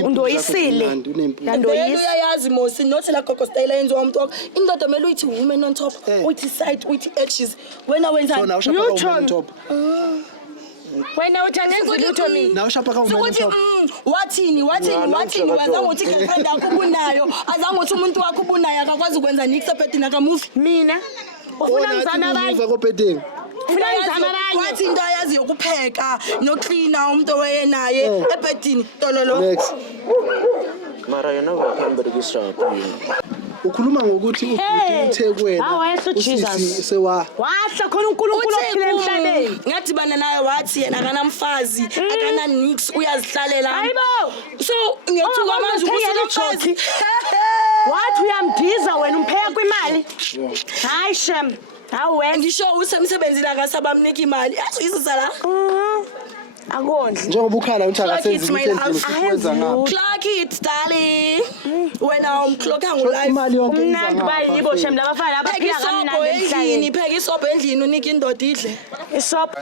ukuthi undoyisile uyayazi mosi not la gogo style yenziwa umuntu indoda mele uyithi woman on top uyithi side uyithi edges wena wenza on top wena uthangenza lutho mina nawe ushapa ka woman on top wathini wazange uthi girlfriend yakho ubunayo azange uthi umuntu wakho ubunayo akakwazi ukwenza nix ebedini aka move mina ufuna ngizana abanye bedini wathi into ayazi yokupheka noklina umuntu owayenaye ebedini tololo next mara yena wakamberekisa ukhuluma ngokuthi uThekwena Jesus sewa wahla khona uNkulunkulu ophila emhlabeni ngadibana naye wathi yena akanamfazi akana nix uyazihlalela hayibo so ngiyathuka manje ukuthi wathi uyamdiza wena umpheka kwimali hayi shem hawe ngisho usemsebenzini akasabamnika imali asizisa la akondle njengoba ukhala uthi akasenzi ukwenza ngapha clock it darling wena umclocka ngolive imali yonke mnandi bayibo shem labafana abaphila kamnandi emhlabeni pheka isobho endlini unika indoda idle isobho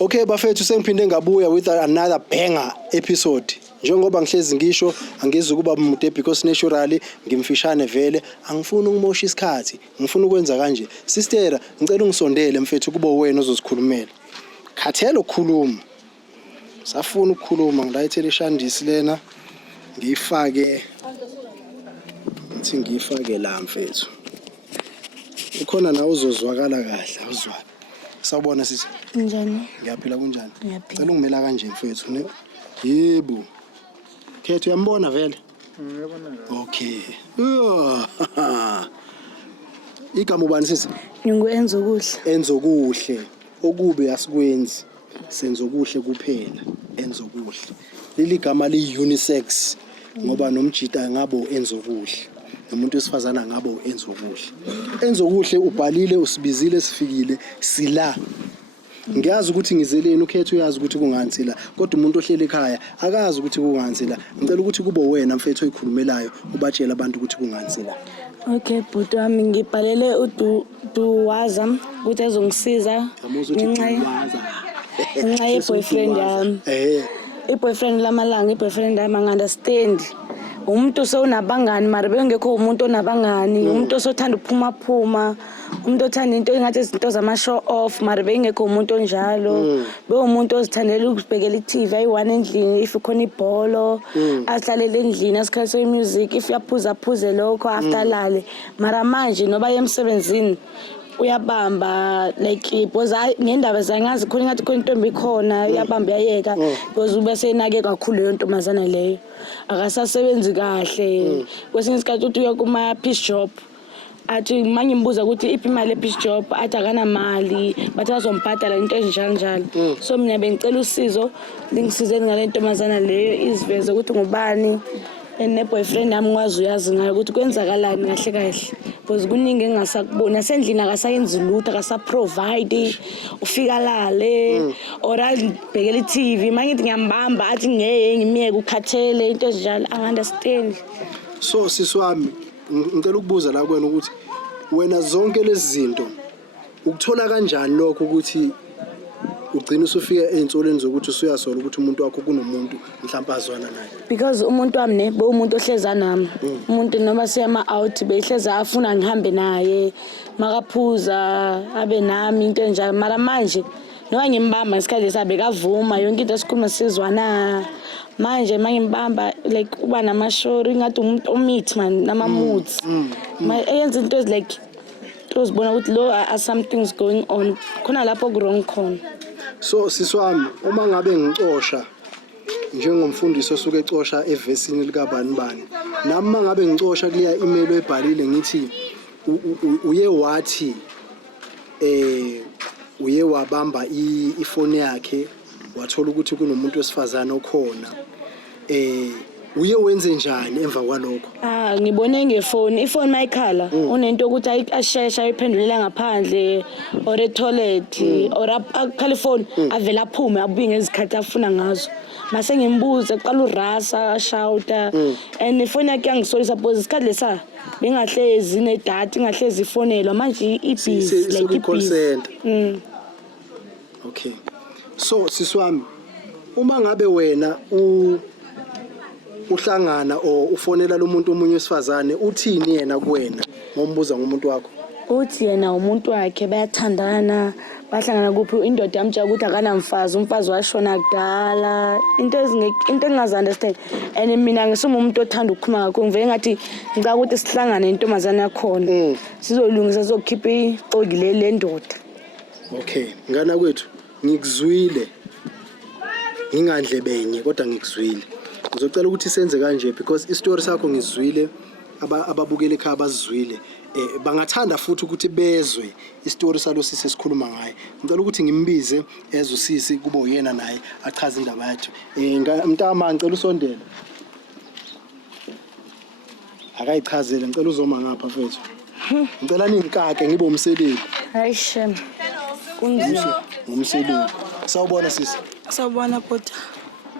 okay bafethu sengiphinde ngabuya with another banger episode njengoba ngihlezi ngisho angizi ukuba mude because naturally ngimfishane vele angifuni ukumosha isikhathi ngifuna ukwenza kanje sister ngicela ungisondele mfethu kuba wena ozosikhulumela khathela ukukhuluma safuna ukukhuluma ngilayithele ishandisi lena ngiyifake la mfethu ukhona na uzozwakala kahle awuzwa sawubona sisi njani ngiyaphila kunjani ngicela ungimela kanje mfethu ne yebo Khethu uyambona vele ngiyabona okay igama ubani sisi Ninguenza okuhle enzo kuhle okubi asikwenzi senzo kuhle kuphela enzo kuhle leli gama li unisex ngoba nomjita ngabo enzo kuhle umuntu wesifazana ngabo enzo kuhle ubhalile usibizile sifikile sila ngiyazi ukuthi ngizeleni ukhethu uyazi ukuthi kungani la kodwa umuntu ohlele ekhaya akazi ukuthi kungani la ngicela ukuthi kube wena mfethu oyikhulumelayo ubatshela abantu ukuthi kungani la Okay bhuti wami ngibhalele uDuwaza ukuthi ezongisiza ngenxa ye-boyfriend yami i-boyfriend lamalanga i-boyfriend yami angi-understand umuntu sewunabangani mara bengekho umuntu onabangani umuntu osothanda ukuphuma umuntu othanda into engathi izinto zama-show off mara bengekho umuntu onjalo bewumuntu ozithandela ukubhekela i-TV ayi-one endlini if khona ibholo azihlalele endlini asikhalise i-music if yaphuza lokho after lale mara manje noba emsebenzini uyabamba like because ngendaba zangazi khona ngathi khona intombi khona uyabamba yayeka because ube senake kakhulu leyo ntombazana leyo akasasebenzi kahle kwesinye isikhathi uthi uya kuma peace job athi manje ngibuza ukuthi iphi imali e-peace job athi akana mali bathi bazombhadala into enjalo so mina bengicela usizo ngingisize ngale ntombazana leyo iziveze ukuthi ngubani ne-boyfriend yami ngwazi uyazi ngayo ukuthi kwenzakalani kahle because kuningi engasakubona sendlini akasayenzi lutho akasaprovide ufika lale or azibhekela i-TV manje ngithi ngiyambamba athi ngeke ngimiyeke ukhathele into ezinjalo angi-understand so sisi wami ngicela ukubuza la kuwena ukuthi wena zonke lezi zinto ukuthola kanjani lokho ukuthi ugcina usufika einsolweni zokuthi usuyasola ukuthi umuntu wakho kunomuntu mhlawumbe azwana naye because umuntu wami ne umuntu ohleza nami umuntu noma siyama out behleza afuna ngihambe naye makaphuza abe nami into enjalo mara manje noba ngimbamba isikhathi sabekavuma yonke into esikhuluma sizwana manje mangimbamba like uba namashori ngathi umuntu omeet man nama moods eyenza into like uzibona ukuthi lo are something's going on khona lapho wrong khona so siswami uma ngabe ngicosha njengomfundisi osuke ecosha evesini likabani nami mangabe ngicosha kuleya email oyibhalile ngithi uye wathi uye wabamba ifoni yakhe wathola ukuthi kunomuntu wesifazana okhona uye wenze njani emva kwalokho ngibone ngefoni ifoni mayikhala unento ukuthi ashesha ayiphendulela ngaphandle or etoilet or akhala ifoni avela aphume abuye ngezikhathi afuna ngazo mase ngimbuza qala urasa ashouta and ifoni yakhe yangisolisa because isikhathi lesa bengahlezi nedata ingahlezi ifonelwa manje ibhizi like ibhizi okay so siswami uma ngabe wena uhlangana o ufonela lo muntu omunye wesifazane uthini yena kuwena ngombuza ngomuntu wakho uthi yena umuntu wakhe bayathandana bahlangana kuphi indoda yamtshela ukuthi akanamfazi umfazi washona kudala into engazi understand and mina ngisumumuntu othanda ukukhuluma ngakho ngivele ngathi ngicela ukuthi sihlangane intombazana yakhona sizolungisa sokukhipha ixoki le ndoda. Okay ngana kwethu ngikuzwile ngingandlebenye kodwa ngikuzwile ngizocela ukuthi senze kanje because istory sakho ngizwile ababukele ekhaya bazizwile bangathanda futhi ukuthi bezwe istory salo sisi esikhuluma ngayo ngicela ukuthi ngimbize ezwe usisi kube uyena naye achaze indaba yakhe mntama ngicela usondele akayichazele ngicela uzoma ngapha mfethu ngicela ninkake ngibe umseleli hayi shem kunzima ngumseleli sawubona sisi Sawubona bhuti.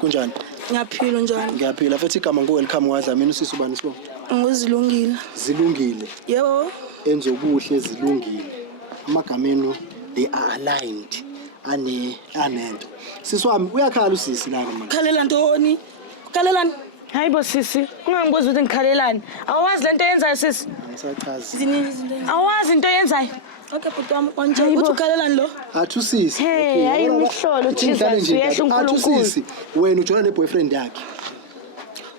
kunjani Ngiyaphila njani? ngiyaphila futhi igama welcome wadla mina usisi ubani sibona Ngizilungile. zilungile Yebo. enzokuhle zilungile amagameno they are aligned anento sisi wami uyakhala usisi la manje Khalela ntoni? Khalelani? hayibo sisi ungangibuza ukuthi ngikhalelani awazi lento yenzayo sisi ngisachaza Ziningi izinto. awazi into yenzayo. Okay bhuti wami kanjani? Uthi ukhalelani lo? athi usisi Hey, hayi imihlolo Jesus uyehla athi uNkulunkulu. usisi wena ujona ne boyfriend yakhe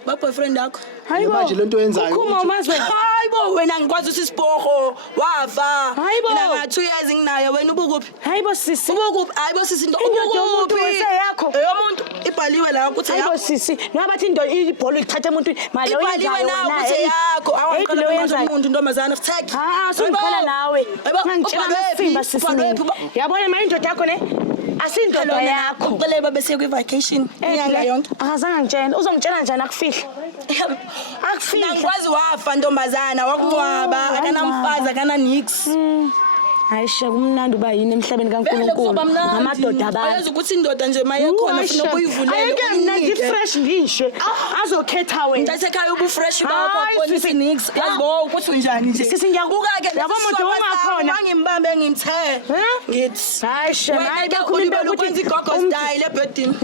Ba boyfriend yakho? Hayibo manje lento yenzayo ukhuma umazi wena. Hayibo wena ngikwazi usisipoho wafa. Hayibo. Mina nga 2 years nginayo wena ubukuphi? hayibo sisi Ubukuphi? Hayibo sisi into Indoda yomuntu ubukuphi? weseyakho. Eyomuntu ibhaliwe la ukuthi hayibo yakho. sisi ngabathi into ibhola ithatha umuntu mali Ibhaliwe oyenzayo na wena ukuthi yakho. Hey, lo yenzayo. Umuntu ntombazana futhi. sungikhala nawe ngangitshela amasimba sisi Ubhalwe yabona manje indoda yakho ne asindoda yakho uqale babese ku vacation inyanga yonke. akazange ngitshela uzongitshela njani akufihla akufihla Ngikwazi wafa ntombazana wakungcwaba akanamfazi akana nix. hayi she kumnandi uba yini emhlabeni kaNkulunkulu ngamadoda abantu ayazi ukuthi indoda nje mayekhona ufuna ukuyivulele ayike mna ngifresh ngishe azokhetha wena Ntathe ekhaya ubu fresh bakho Hayi, akubona sisi. nix yazibo ukuthi unjani nje Sisi, ngiyakubuka ke yabo muntu ongakhona. ngimbambe ngimthe ngithi hayi she wena ke ulibele ukwenza igogo style ebedini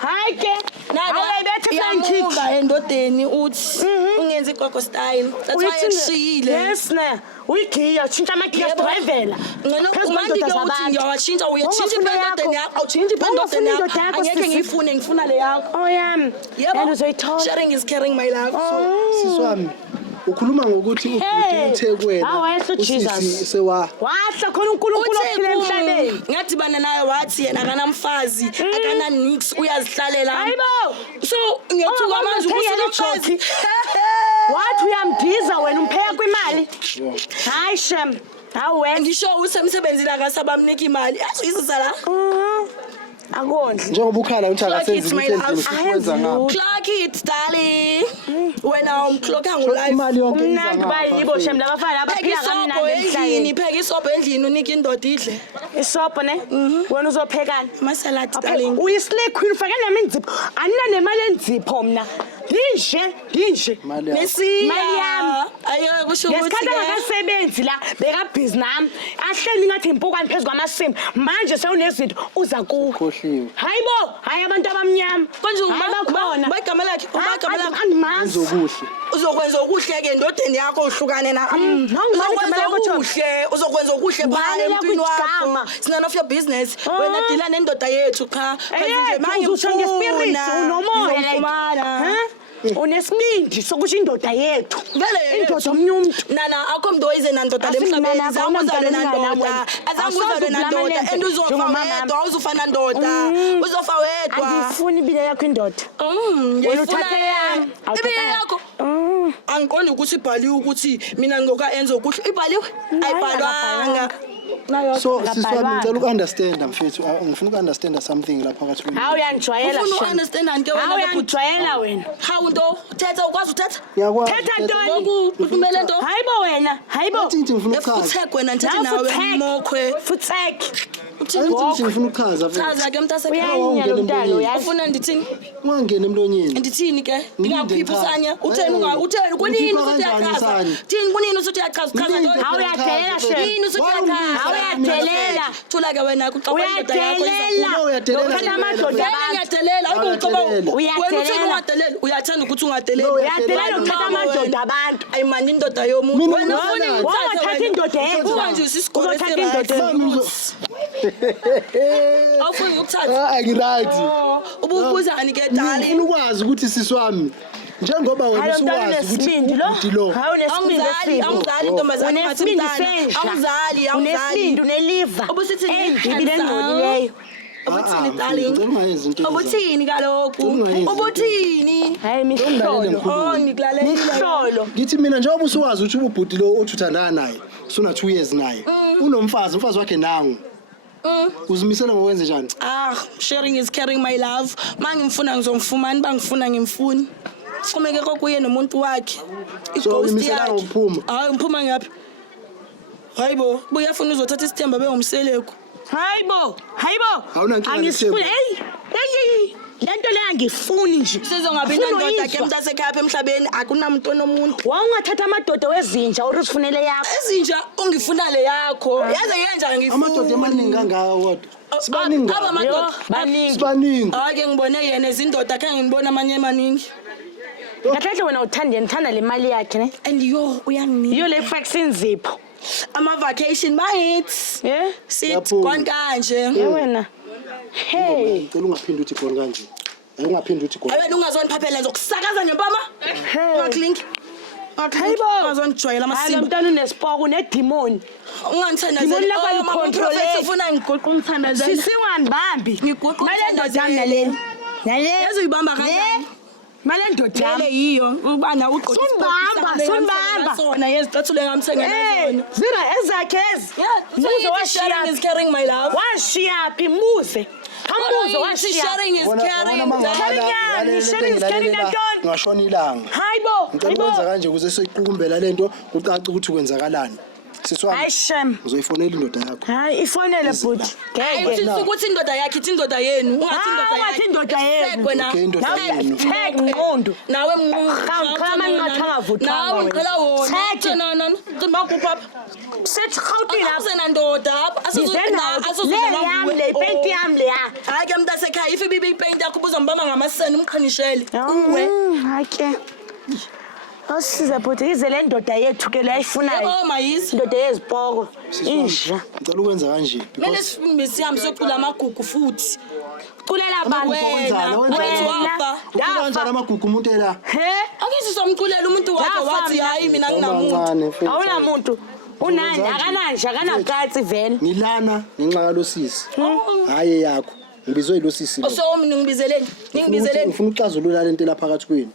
hayi ke hayi bethi yamuka flank endodeni uthi ungenza igogo style that's why eshiyile yes na uyigiya tshintsha amagiya drivela umandi ke uthi ngiyawashintsha uyetshintsha endodeni yakho awutshintsha endodeni yakho angeke ngiyifune ngifuna le yakho oh yami yebo uzoyithola sharing is caring my love sisi wami ukhuluma ngokuthi uThekwena hawa yesu Jesus sewa wahla khona uNkulunkulu ophila emhlabeni ngadibana naye wathi yena akanamfazi akana nix uyazihlalela hayibo so ngiyathuka manje ukuthi wathi uyambiza wena umpheka kwimali hayi shem hawe ngisho usemsebenzini akasabamnika imali azizisa la akondle njengoba ukhala uthi akasenzi Clock it, my ukuthi love. ukwenza ngapha clock it darling wena umclocka ngolive imali yonke umnandi bayibo shem labafana abaphila isobho kamnandi endlini emhlabeni pheka isobho endlini unika indoda idle isobho ne wena uzophekana amasalad darling uyislay queen fake nami inzipho anina nemali enzipho mna nginje imali yakho Mesiya Mali yami. ayo kusho ukuthi ngesikhathi akasebenzi la bekabhizi nami ahleli ngathi impukane phezu kwamasimbi manje sewunezinto uza kuwo khohliwe hayibo hayi abantu abamnyama konje bakhona bagama lakhe bagama lakhe andimazi ezokuhle uzokwenza okuhle ke endodeni yakho uhlukane na uzokwenza okuhle phaya empini wakho it's none of your business wena deala nendoda yethu cha nje manje usho ngespirit unomoya like unesibindi sokusho indoda yethu vele indoda omnyumuntu nana akho umuntu oyize nandoda lemhlabeni azanguzalwe nandoda azanguzalwe nandoda and uzofa wedwa uzofana ndoda uzofa wedwa angifuni ibile yakho indoda wena uthathe yami ibile yakho angiqondi ukuthi ibhaliwe ukuthi mina ngoka enzo okuhle ibhaliwe ayibhalwanga so sisi wami ngicela ukunderstand mfethu ngifuna ukunderstand something lapha phakathi kwenu hawu uyangijwayela ufuna uunderstand ke wena uyangijwayela wena hawu nto uthetha ukwazi uthetha ngiyakwazi thetha ntoni ngokumele nto hayibo wena hayibo ngithi ngifuna ukuchaza efuthek wena ngithethi nawe mokhwe futsek Uthini? Angithi ngifuna ukuchaza Chaza ke mntasekhaya. Uyanya lo mntalo uyazi. Ufuna ndithini? ungangena emlonyeni Ndithini ke? Ngilinde Ngingaphipha ngichaze. sanya. Utheni kunini usuthi uyachaza? Thini kunini usuthi uyachaza? Chaza Ngilinde. nto. Awuyadelela she. Yini usuthi uyachaza? Awuyadelela. Thula ke wena kuxoxa indoda yakho. Uyadelela. Lokhatha amadoda abantu. Uyadelela. Awukuxoxa. Wena uthini Uyadelela. ungadelela? Uyathanda ukuthi ungadelela. Uyadelela ukuthatha amadoda abantu. Ayimani indoda yomuntu. Mina Wena ngifuna ufuna Wawathatha indoda yethu. Kuba nje usisigole Uzothatha indoda yethu. awufuni ukuthatha. Angiright Ubuzani ke darling? ngifuna ukwazi ukuthi siswami njengoba wena Hayi mntwana usuwazi ukuthi unesibindi lo. ubhuti lo Hayi unesibindi Awuzali, esibi. awuzali ntombazane ungathi Unesibindi mntana. senja. Awuzali, awuzali. Unesibindi uneliva. Ubusithi Endibi lengcolileyo. Ubuthini Ah, darling? ngicela ungayenzi into Ubuthini kaloku? Ungayenzi. Ubuthini? Hayi mihlolo. Oh, ngikulalelile. Mihlolo. ngithi mina njengoba usuwazi ukuthi ubhuti lo othi uthandana naye suna 2 years naye unomfazi umfazi wakhe nangu uzimisela ngokwenze njani Sharing is caring, my love. Mangimfuna ngizomfumana, bangifuna ngimfuni. Sixhomeke kokuye nomuntu wakhe. So, Ighost uyimisela yakhe. ngokuphuma? Hayi, ngiphuma ngaphi? Hayibo, buyafuna uzothatha isithemba bewumseleko. Hayibo. Awunankinga Angisifuni. nesithembu. Hey. Lento le angifuni nje. Sizongabi Ufuna nendoda uyizwa. ke mntasekhaya apha emhlabeni akunamuntu onomuntu. Wawungathatha amadoda wezinja uzifunele yakho. Ezinja ungifuna le yakho. Yaze yenja ngifuna. amadoda amaningi kangaka kodwa sibaningi Aba Yo, madoda. baningi. sibaningi Ake ngibone yena izindoda khe ngibona amanye amaningi. Ngahle wena uthanda le mali yakhe ne? And yo uyanginika Iyo le fax inzipho. ama vacation mates. Yeah? Sit Yaphuma. kanje. Wena. Hey. ngicela ungaphindi uthi khona kanje ungaphindi uthi khona Awena ungazoniphaphela ngizokusakaza ngempama. Ungaklink. Hayibo. Ungazonijwayela Hayi amasimba. mntana unesipoko nedemon. Ungangithandazeli. Ngibona lapha licontrol. Ufuna ngigoqa umthandazeli. Sisiwangibambi. Ngiguqa Nale ndoda umthandazeli. naleni. Nale. Yazi uyibamba kanjani? Male ndoda Lele yami. yiyo ubana uqoqa Sunibamba. sona yezicathule ngamthengela Hey, zona. zira ezakhe ezi. Mbuzo Sharing is washiya. caring, my love. Washiya phi mbuze. Hambuzo washiya. Sharing is caring. ngashona ilanga Hayibo. ngicela ukwenza kanje ukuze siyiqukumbela lento kucaca ukuthi kwenzakalani siswami Hayi shem. uzoyifonela indoda yakho Hayi ifonele bhuti. Ngeke. Ukuthi indoda yakhe ithi indoda yenu. Ungathi indoda yakhe. Ungathi indoda yenu. Wena. Okay, indoda yenu. Check ngqondo. Nawe mnqu. Khama nqatha ngavuthwa. Nawe ngiqela wona. Tshena cimba kupha. Sethi khawuti lapha. Asena ndoda apha. Le yami le ipenti yami le ya. Hayi ke mntasekhaya if ibibe ipaint yakho ubuzombamba ngamasene umqhinishele. Uwe. Hake. Asiza bhuti ize le ndoda yethu ke la ifunayo. Yebo mayisi. Indoda yezibhoko. Inja. ngicela ukwenza kanje Mele because sifumbe sihambe siyocula amagugu futhi. Culela abantu. wenzani Wena. kanjani amagugu umuntu ela He? Akithi somculela umuntu wakhe Yafa wathi mina. hayi mina nginamuntu. Omncane, mfethu. Awuna muntu. Unani akananje akanakatsi vele. ngilana ngenxa kalosisi hayi yakho ngibizwe yilosisi lo So mina ngibizeleni. Ningibizeleni. ngifuna uxazulula lento lapha phakathi kwenu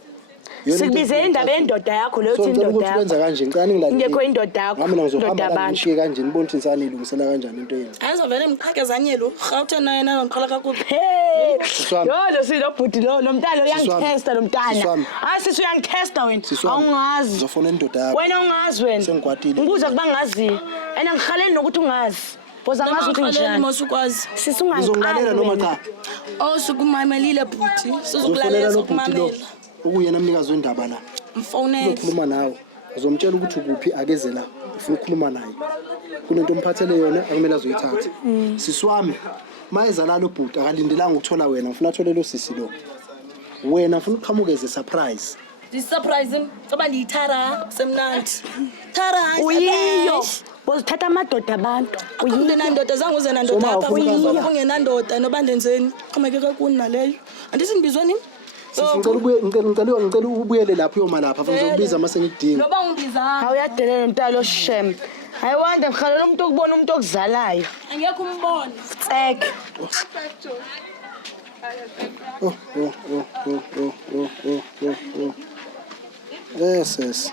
Sikubizele indaba yendoda yakho leyo so uthi ngicela indoda ukuthi kwenza yakho. kanje ngicela ningilalele Ingekho indoda yakho. ngami ngizohamba Indoda la yabantu. ngishiye kanje nibone ukuthi insani ilungisela kanjani into yenu Ayizovele ngiqhakezanye lo. Gawuthe naye ngiqhala kakhulu. Hey. Siswami. Lo silo bhuti lo mntana uyangithesta lo mntana. Siswami. Hayi sisi uyangithesta wena. Siswami. Awungazi. ngizofonela indoda yakho Wena ungazi wena. Sengikwatile. Ngibuza kuba ngazi. Ena ngikhaleni nokuthi ungazi. Boza ngazi ukuthi Ngikhaleli njani. mosukwazi. Sisi ngizongilalela noma wena. cha Oh sukumamelile bhuti. uzofonela Sizokulalela lo bhuti lo sokumamela. okuyena mnikazi wendaba la Mfonele. uzokhuluma nawe uzomtshela ukuthi ukuphi akeze la ufuna ukukhuluma naye kunento omphathele yona akumele azoyithatha siswami mayeza la lo bhuti akalindelanga ukuthola wena ufuna athole lo sisi lo wena ufuna uqhamukeze surprise This surprising. Ngoba ndiyithara semnandi. Thara. Uyiyo. Bozithatha amadoda abantu. Uyiyo nandoda zanguze nandoda Soma, apha ufuna ukuzala. ungenandoda noba ndenzeni. Xhomekeke kuni naleyo. Andithi ngibizwe nini? ngicela ubuyele lapho uyoma lapha ngizokubiza mase ngikudinga Noba ungibiza. Awuyadelela umntalo shem. Hayi wanda ngikhalela umuntu okubona umuntu okuzalayo. Angekho umbone. Tsek. yes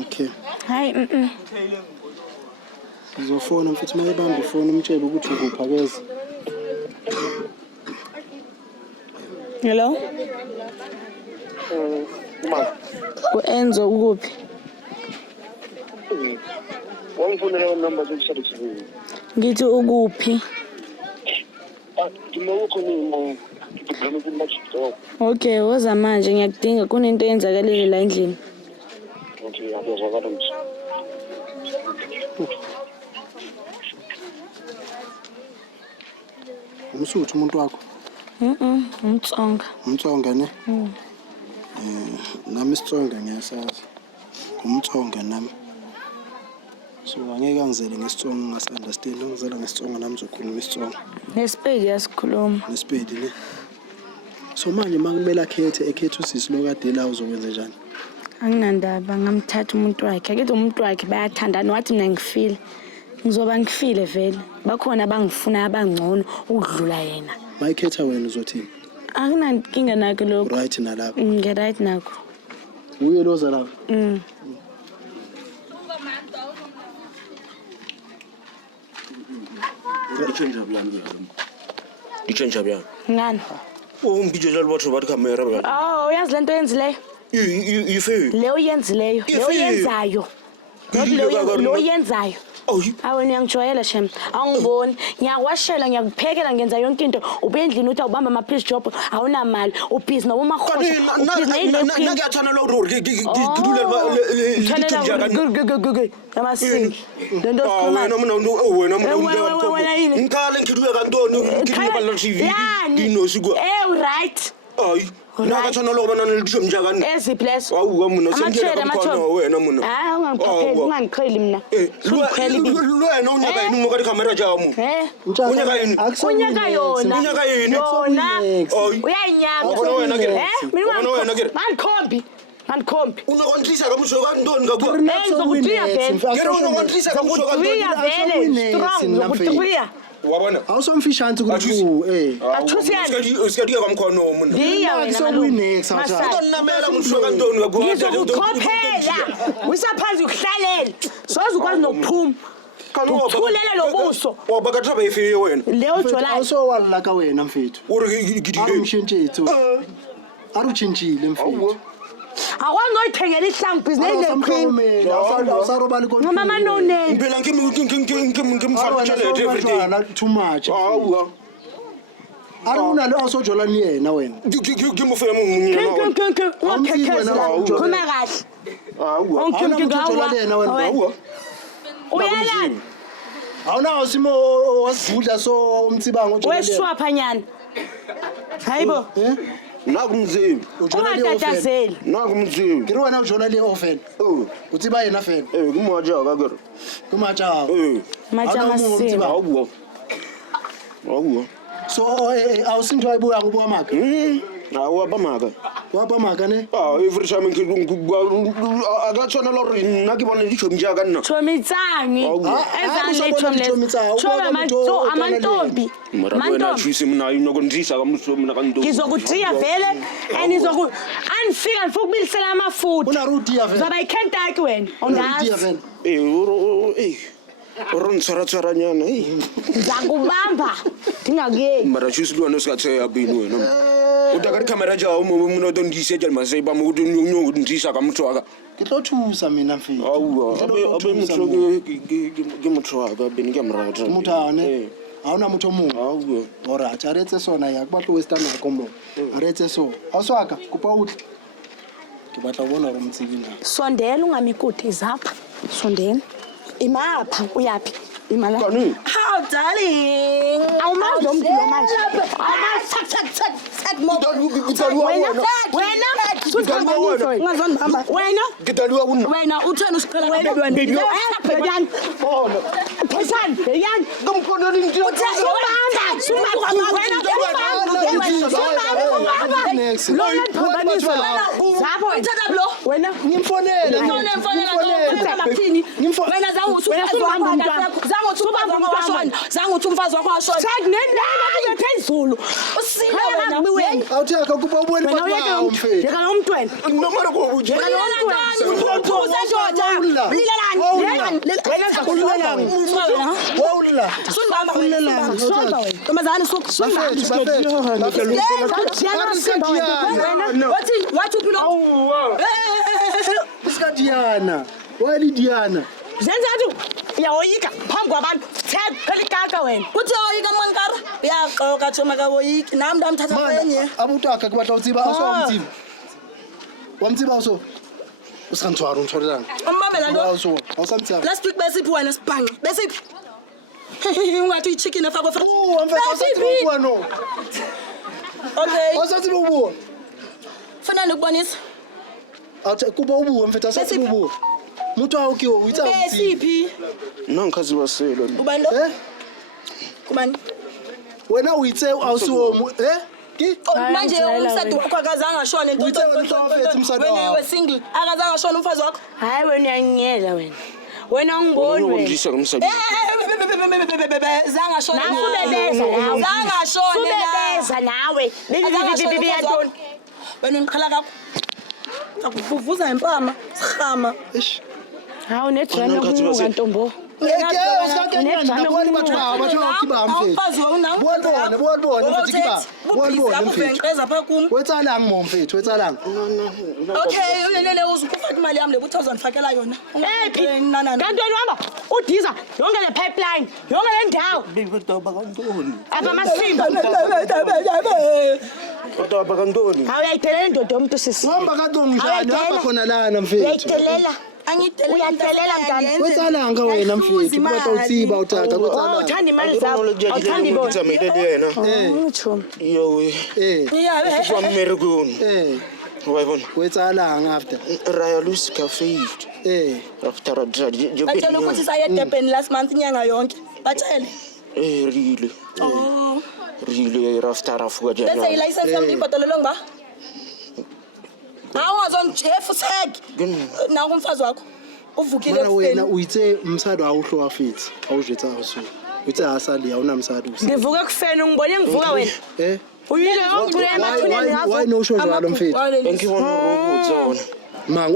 okay Hayi ngizofona mfethu mayebamba ifoni umtshele ukuthi ukuphi akeze Hello? Enzo ukuphi? Wangifonela number zokushadisa. Ngithi ukuphi? Ngimawukho nimo. Ngibhekene kumajito. Okay, woza manje ngiyakudinga kunento eyenzakalile la endlini. Okay, ngiyazwakala nje. Umsuthu umuntu wakho. Umtsonga. Umtsonga ne? Nami isitsonga ngiyasazi. Umtsonga nami. So angeke angizele ngesitsonga ngasi-understand, ngizela ngesitsonga nami zokhuluma isitsonga. Nesipedi yasikhuluma. Nesipedi ne? So manje makumele ekhethe usisi lo kade la uzokwenza njani? Anginandaba ngamthatha umuntu wakhe. Akithi umuntu wakhe bayathandana wathi mina ngifile. Ngizoba ngifile vele. Bakhona abangifuna abangcono ukudlula yena. Mayikhetha wena uzothini? Akunankinga nakho lokho. Right nalapho. Nge-right nakho. Uye loza lapho. Ichenja byami. Ngani? Ungibijela libatho bathi camera bani? Oh, uyazi lento yenzileyo? Ife. Leyo yenzileyo. Leyo yenzayo. Lo yenzayo. Awu ngiyangijwayela shem. Angiboni. Ngiyakwashela ngiyakuphekela ngenza yonke into. Ubuye endlini uthi awubamba ama-piece job awunamali. Ubhizi noma umakhosha. Nangiyathana lo ngidudule Amasini. Lento sikhuluma. wena ngikhala ngidudule kantoni ngidudule la TV. Nginosikwa. Right. Hayi. Nakathana lo bana nilitho mnjakani? Ezipleso. Awuka mina sengiyela kamkhona wena mina. Hayi ungangikhokheli ungangiqheli mina. Wena unyaka yini ngoba camera jamu? Unyaka yini? Unyaka yona. Unyaka yini? Yona. Uyayinyanga. Wena ke. Mina wena ke. Mandikhombi. Unokontrisa kamsho kantoni ngakho? Ngizokuthiya vele. Ngeke unokontrisa kamsho kantoni? Ngizokuthiya vele. Strong ngizokuthiya. Wabona? Awusomfishane ukuthi Athusiyani. Usikadiya kamkhona wona. Ndiya wena so Utonamela kumsho kantoni ngakho? ngizokukhophela. Wisaphansi ukuhlalela. Soze ukwazi nokuphuma. Ukuthulela lobuso. Wabakathaba ifiye wena. Leyo jola. awusowala ka wena mfethu. Uri gidile. Arumshintshithu. Arutshintshile mfethu. Akwazi noyithengela ihlangu business cream. Awusarobali konke. Ngama no name. Phela ngimfakuthelete everything. Too much. Hawu. Arunalo awusojolani yena wena. Ngimufema umunyana wena. Khona kahle. Hawu. Awunamujolani yena wena. Hawu. Uyalani? Awunawo simo wasivudla so umtsibango ojolani. Weshwapha nyana. Hayibo. Nakumzimi. Ungatatazeli. Nakumzimi. Ngiri wena ujolani ofen. Uthi ba yena fen. Kumaja kakere. Kumaja. Maja masini. Hawu. Hawu. So awusinto ayibuya ngobuka maka. Hawu abamaka. Wabamaka ne? Every time akathona lo nakibona lisho mjaka nina. Chomitsangi. Ezanle chomlesa. Choma amantombi. Mantombi. Mina unokontrisa kamso mina kantombi. Ngizokuthiya vele enizoku anifika ngifukubilisela amafutha. Una route ya vele. Zoba iKentucky wena. Ongazi. Tsara nyana. Ngizakubamba. Ndingakuyeki. Mara chusilwana sikathe yabini wena. Utakari camera jawo umuntu ondise jani maseba umuntu unyondisa kamthwaka. Ngitothusa mina mfethu. Hawu abe mutho ke mutwaka beni kamrata. Muthane. Awuna mutho omunye. Hawu. Alright, aretse sona ya kubatlo western komlo. Aretse so. Awuswaka kupa uthi. Ngibatla ubona umtsiki na. Sondela ungamikuthi zapha. Sondela. Imapha uyapi? Imala. How darling. Awumazi lo muntu lo manje. Wena uthena usiqala Wena phezulu usile wena awuthi akakuba ubone bathi mfethu yeka lo mntwana Nomara ko buje. yeka lo mntwana Uza Georgia. Lilelani. wena zakhululana wawula Fulela. Sundama Fulela. Sonda wena. Ntombazane sundama. Wathi uphilo? Iska Diana. Why Diana? Zenzathu uyawoyika phambi kwabantu phela ikaka wena Kuthi woyika mankara? Uyaqoka thoma ka woyiki. Nami ndamthatha kwenye. Abutaka kubatla utsiba awusomtsiba. Wamtsiba awuso. Usanthwara umthorelana. Umbambela ndo. Awusamtsiba. Last week besiphi wena sibhanqa. Besiphi? Ungathi uyichicken efakwe futhi. Wamfetha awusatsiba no. Okay. Awusatsiba ubuwa. Funa nokubonisa. Awuthe kuba ubuwa mfetha awusatsiba ubuwa. Mutu awukiwe uyitsa umtsiba. Besiphi? Nangikhazi waselo. Ubani lo? Kubani? Wena uyitse awusiwo Ki? Manje umsado wakho akazange ashone Uthe wena ufafethu umsado wakho. Wena single akazange ashone umfazi wakho. hayi wena uyangiyela wena ungiboni wena Undisa ngomsabi. Zange ashone. Nasubebeza nawe. Zange ashone. Subebeza nawe biyadona Wena unqhala kakho. Akuvuvuza impama sikhama. Eish. hawu nedrama kunuka ntombo Wetsalanga momfethu wetsalanga. Okay, ulelele uzukufaka imali yami le 2000 fakela yona. kantoni wamba udiza yonke le pipeline yonke le ndawo apha masimba Kodwa bakantoni. hawu uyayidelela indoda yomuntu sisi Hamba kadongijani hamba khona lana mfethu. uyayidelela Uyadelela mntana. Wetsalanga wena mfethu kubatla utsiba utata wetsalanga. uthanda imali zakho awuthandi bona Ngitsamele yena. ngitsho Yo we. Kwammerikuni. Wayibona. Wetsalanga after. Raya Lucy Cafe. After a Batshela ukuthi saye Durban last month inyanga yonke. Batshele. really. Oh. Really after afuka Bese January. ilicense yami ibhadalelwe ngiba? Awungazonjefu sek. Na kumfazi wakho. Uvukile Mara wena ekuseni. uyitse umsado awuhlo wafethi awujwetsa awuso. Uthe asali awunamsado usi. ngivuka kufeni ngibone ngivuka wena uyile ongcule emathuneni ngakho Why no show jalo mfethu? Ngibona robot Mang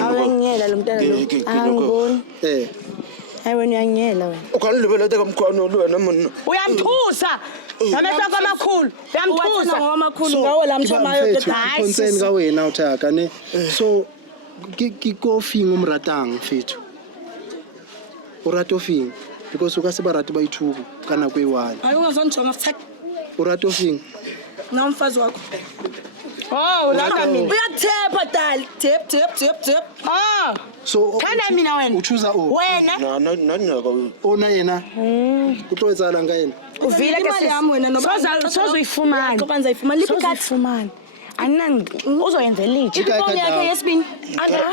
awuyangiyela lo mntana lo angiboni hayi wena uyangiyela wena ukanilibela kamkhwano lwena mina. uyamthusa namehlo akho amakhulu uyamthusa Wathina ngamakhulu ngawo la mthamayo ke hayi. concern ka wena uthaka ne. So ki coffee ngumratang mfethu. Urato fing because uka se barati ba ithuku kana kwe1. Hayi ungazonjonga futhi. Urato fing. Na umfazi wakho. ulanda mina Uyathepha dali. Tep. So thanda mina wena uchuza wena Nanyaka ona yena kutlowetsala nga yena. uvile ke imali yami wena noba sozuyifumana Ngoba ngizayifumana liphi khathi? sozuyifumana anina uzoyenza elitsha Ifoni yakhe yesibini.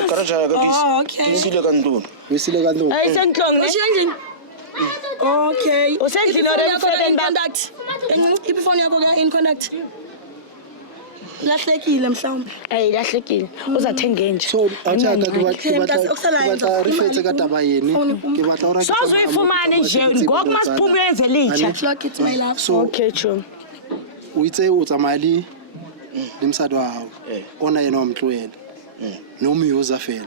Garage Oh, ka okay. kisile kantoni. Wisile kanto. ayisenhlongi Ushiya endlini? Okay. Usendlini Ifoni or yakho ka in emsebenzini contact. Iphi ifoni yakho ka in contact? Lahlekile mhlawumbe. ayilahlekile uzathenga enje So athaka Okusalayo kubatla refetse ka taba yeni ke batla ora sozuyifumane nje ngoku masiphuma uyenze elitsha Clock it my love. so okay chum uyitse utsamali limsado wawo ona yena wamtlwela nomyuza fela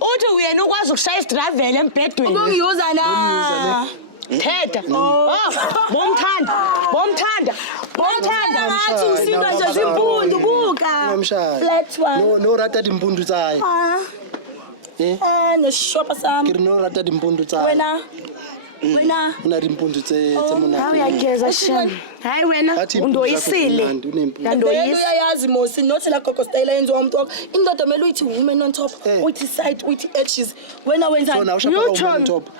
uthi uyena ukwazi ukushaya isidravela embhedweni Ubongiyoza na. thetha bomthanda Ngathi usinga nje zimpundu buka. nomshaya Flat one. no rata dimpundu tsaye No shop ke sam. re no rata dimpundu tsaye Wena. una dimpundu tse hayi mona uyageza sham hayi wena Athi undoyisile Leyo yandoyisa uyayazi mosi not la gogo style yenziwa umuntu wakho. Indoda mele uyithi woman on top, Eh. uyithi side, uyithi edges. Wena wenza so na ushapa ka Newton. on top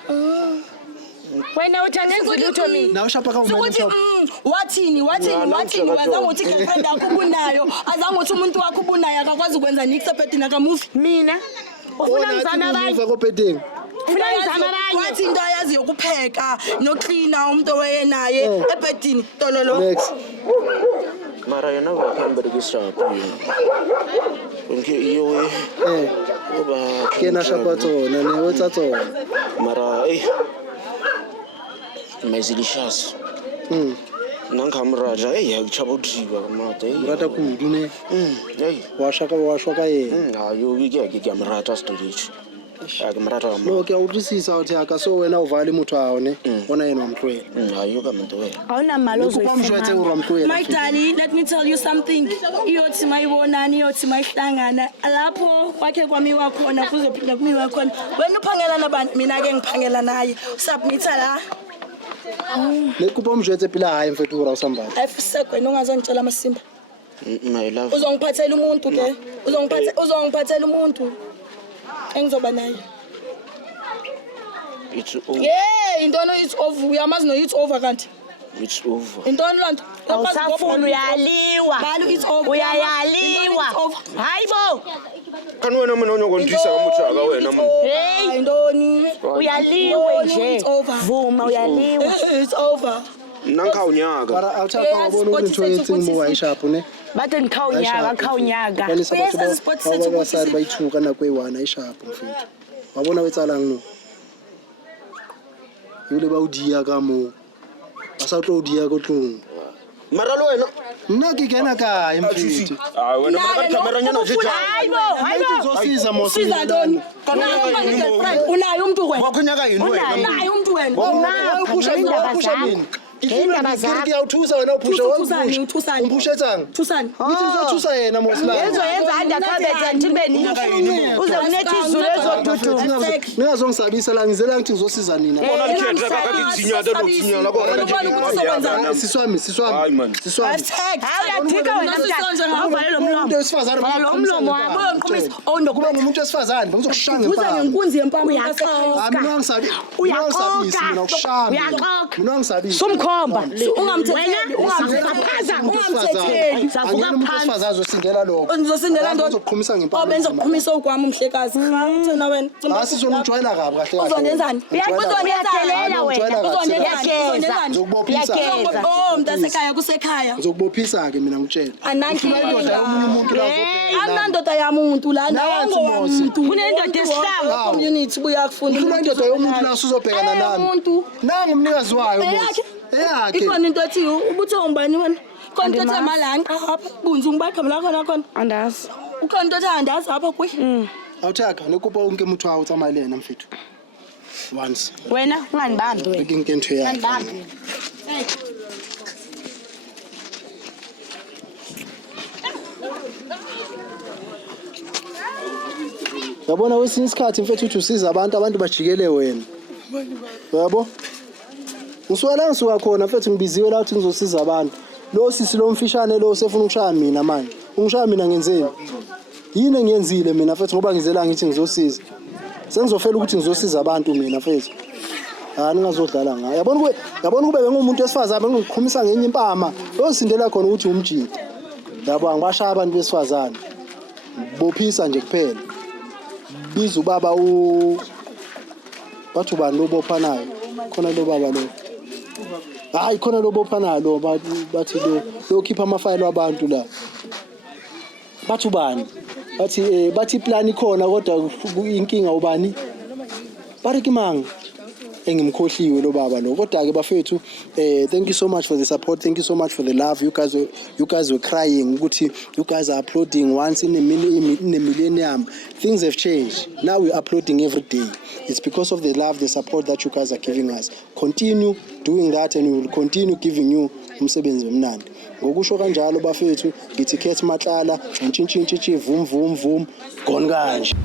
wena uthandenza lutho mina na ushapa ka on Ukuthi top wathini wazange uthi girlfriend yakho ubunayo azange uthi umuntu wakho ubunayo akakwazi ukwenza nix ebedini akamuvi mina ufuna ngizama abanye uva ko bedeng ufuna ngizama abanye wathi into ayaziyo ukupheka noklina umuntu owayenaye ebedini tololo next Mara yena wakamberekisa phi. Iyo we. Oba ke na shapa tsona ne wetsa tsona mara mazilicious. Nangamraja yakuchaba udriva kamata. rata kudu ne Hey. washwa ka yena Hayo ke amrata storage. ake marata ka no ke a utlwisisa o thaka so wena o vale motho a one ona yena wa mtloela hayo ka muntu wena awuna mali mshwetse ozoyifumana uri wa mtloela My darling, let me tell you something. Iyothi mayibonani, iyothi mayihlangana. Lapho kwakhe kwamiwa khona kuzophinda kumiwa khona. Wena uphangela nabantu, mina ke ngiphangela naye. Submita la. nekupa umshwetse phela hayi mfethu ura usambala Ayifiseke wena ungazongitshela amasimba. my love Uzongiphathela umuntu ke. Uzongiphathela umuntu. Engizoba naye. it's over Yeah, intoni it's over. Uyamazi no it's over kanti. it's over Intoni lonto? awusafuna uyaliwa Balu it's over. uyayaliwa hayibo kani wena mina unyokondisa ka muntu aka wena man Hey, intoni? uyaliwe nje It's over. vuma uyaliwa It's over. nanka unyaka mara awuthaka wabona ukuthi into yethi mo ayishapho ne bathe ngikhawunyaka kanisa Yes, batho sport set ukuthi abasari bayithuka na kwe1 ayishapho mfethu wabona wetsalang no yule bawudiya ka mo asawutlo udiya ko tlung mara lo wena nna ke kena kae mfethu hayi wena mara ka camera nyana zitha hayibo uzosiza mo Siza ntoni? Unayo umuntu wena. wakunyaka yini wena Unayo umuntu wena. ngendaba zakho ngiyawuthusa wena uphusha Uthusani, uthusani. uphusha etsang Thusani. ngithi ngizothusa yena mosilanga ezoyenza undercover ntibeni uze unethi izulu ezoduduma ningazongisabisa la ngizela ngithi ngizosiza nina bona likhethra ka kitsinya da lotsinya la bona siswami Hayi, man. siswami hayi uyathika wena mntana awuvale lo mlomo umuntu wesifazane vala lo mlomo wakho kuba ngumuntu wesifazane bengizokushanga Uza empama ngenkunzi yempama. Uyaxoka. mina wangisabisi Uyaxoka. mina ukushanga Uyaxoka. mina wangisabisi sumkhomba Ungamthetheli, wena ungamthetheli. ungamthetheli Savuka umuntu phansi. wesifazane uzosindela lokho Ngizosindela ntoni? uzokuqhumisa ngempama Benza ukuqhumisa ukwami umhlekazi. Uthena wena. asizona ujwayela kabi kahle Uzonenzani? uyadelela wena Uzonenzani? uyageza Ngizokubophisa. uyageza Oh, mntasekhaya kusekhaya. ngizokubophisa ke mina ngitshela Anankinga. indoda yomunye umuntu la uzobheka Anandoda yamuntu la Nansi nawo Mosi. umuntu. Kunendoda esihlanga. Community buya kufunda. Ufuna indoda yomuntu la usuzobhekana nami Umuntu. nangu umnikazi wayo Eyakhe. eyakhe Ikhona into ethi ubuthe ungibani wena? Khona into ethi amalanqa apha bunzi ngibakha mina khona. andazi Ukhona into ethi andazi apha kuyi. awuthaka nekupa wonke umuntu wawo utsamale yena mfethu once wena ungandibambi wena inkentho yakhe ungandibambi yabona wesinye isikhathi mfethu uthi usiza abantu bajikele wena yabo ngisuka khona mfethu ngibiziwe la ukuthi ngizosiza abantu lo sisi lo mfishane lo sefuna ukushaya mina manje ungishaya mina ngenzeni yini engiyenzile mina mfethu ngoba ngizela ngithi ngizosiza sengizofela ukuthi ngizosiza abantu mina mfethu ningazodlala ngayo yabona kube bengumuntu wesifazane bengiqhumisa ngenye impama yosindela khona ukuthi umjidi yabo angibashaya abantu besifazane bophisa nje kuphela biza ubaba bathu bani lobophanayo khona lo baba lo hayi khona lobophanayo lo bathi lo khipha amafayili wabantu la bathu bani bathi plan ikhona kodwa inkinga ubani barikimanga engimkhohliwe lo baba lo kodwa ke bafethu thank you so much for the support, thank you so much for the love. You guys were crying ukuthi you guys are uploading once in a millennium. Things have changed. Now we're uploading every day. It's because of the love, the support that you guys are giving us. Continue doing that and we will continue giving you umsebenzi omnandi. Ngokusho kanjalo bafethu ngithi Khet Matlala ntshintshi vum gone kanje.